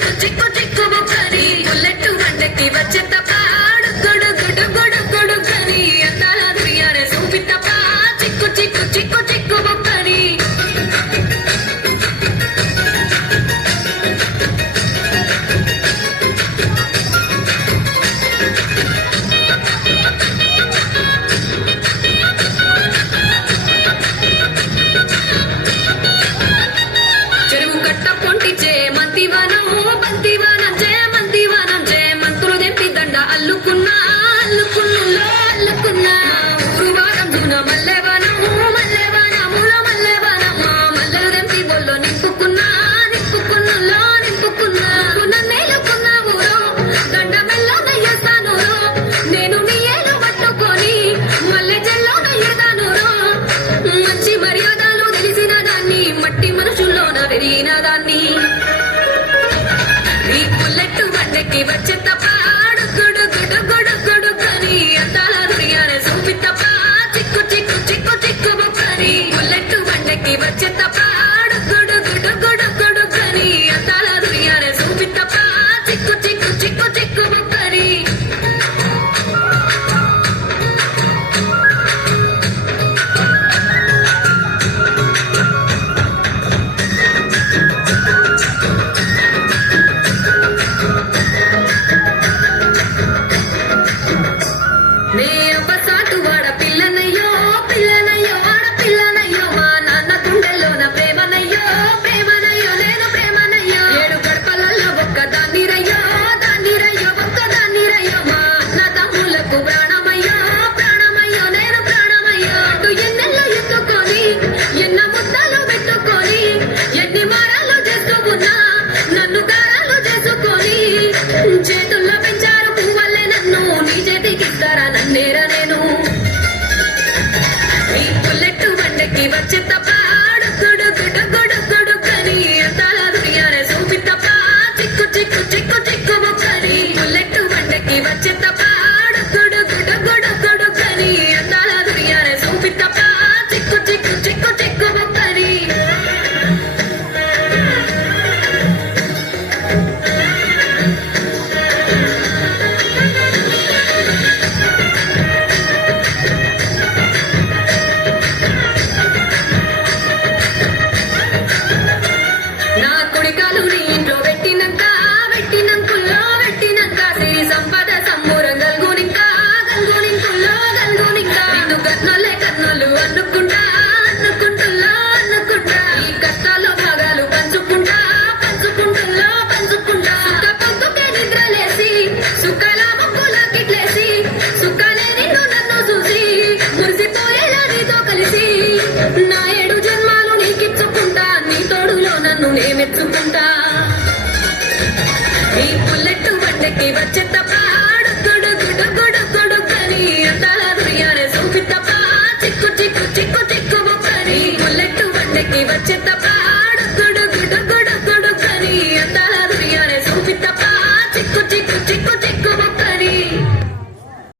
చిక్కు చిక్కు చిక్కు బొక్కని బుల్లెట్ వండకి వచ్చే తప్ప గుడు గుడు గుడు గుడు కని అందాల దుయ్యారే సూపి తప్ప చిక్కు చిక్కు చిక్కు చిక్కు బొక్కని చెరువు కట్ట పొంటిచే మంతివనం బంతివనం చే మంతివనం చే మంతులు దెంపి దండ అల్లుకున్నా అల్లుకున్నులో అల్లుకున్నా ఊరు వారం జూన మల్లెవనం మల్లెవనముల మల్లెవనమ్మ మల్లెలు దెంపి బొల్లో నింపుకున్నా నింపుకున్నులో నింపుకున్నా నన్నేలుకున్నా ఊరో దండ మెల్లో నయ్యేస్తాను నేను నీ ఏలు పట్టుకొని మల్లె చెల్లో నయ్యేదాను మంచి మర్యాదలు తెలిసిన దాన్ని మట్టి మనుషుల్లోన పెరిగిన దాన్ని ఈ బుల్లెట్ వండకి వచ్చే తప్ప గుడు గుడు గుడు గుడు కని అందాల దుర్యానే సూపి తప్ప చిక్కు చిక్కు చిక్కు చిక్కు బొక్కని బుల్లెట్ వండకి వచ్చే తప్ప గుడు గుడు గుడు గుడు కని అందాల దుర్యానే సూపి తప్ప చిక్కు చిక్కు చిక్కు చిక్కు బొక్కని నే అబ్బసాటు వాడ పిల్లనయ్యో పిల్లనయ్యో వాడ పిల్లనయ్యో మా నాన్న గుండెల్లోన ప్రేమనయ్యో ప్రేమనయ్యో నేను ప్రేమనయ్యో ఏడు గడపలలో ఒక్క దాన్నిరయ్యో దాన్నిరయ్యో ఒక్క దాన్నిరయ్యో మా అన్న తమ్ములకు ప్రాణమయ్యో ప్రాణమయ్యో నేను ప్రాణమయ్యో అటు ఎన్నెల్లో ఎత్తుకొని ఎన్న ముద్దలు పెట్టుకొని ఎన్ని మారాలు చేస్తూ ఉన్నా నన్ను గారాలు చేసుకొని చేతుల్లో పెంచారు పువ్వల్లే నన్ను నీ చేతికిస్తారా నన్నేరా నేను ఈ బుల్లెట్ వండకి వచ్చే తప్ప గుడు గుడు గుడు గుడు కని అందాల దుర్యానే సూపి తప్ప చిక్కు చిక్కు చిక్కు చిక్కు బొక్కని బుల్లెట్ వండకి వచ్చే తప్ప గుడు గుడు గుడు గుడు కని అందాల దుర్యానే సూపి తప్ప చిక్కు చిక్కు చిక్కు చిక్కు బొక్కని నా కుడికాలు నీ ఇంట్లో పెట్టినాక పెట్టినంకుల్లో పెట్టినాక సిరి సంపద సమ్మూరం గల్గునింకా గల్గునింకుల్లో గల్గునింకా నిన్ను కర్నోలే కర్నోలు అనుకుంటా అనుకుంటుల్లో అనుకుంటా ఈ కష్టాల్లో భాగాలు పంచుకుంటా పంచుకుంటుల్లో పంచుకుంటా సుఖ పొద్దుకే నిద్రలేసి సుఖాల ముక్కులా కిట్లేసి సుఖాలే నిన్ను నన్ను చూసి మురిసిపోయేలా నీతో కలిసి నా 7 జన్మాలు నీకిచ్చుకుంటా నీ తోడులో నన్ను నే మెచ్చుకుంటా ఈ బుల్లెట్ వండకి వచ్చే తప్ప గుడు గుడు గుడు గుడు కని అందాల దుర్యానే సూపి తప్ప చిక్కు చిక్కు చిక్కు చిక్కు బొక్కని బుల్లెట్ వండకి వచ్చే తప్ప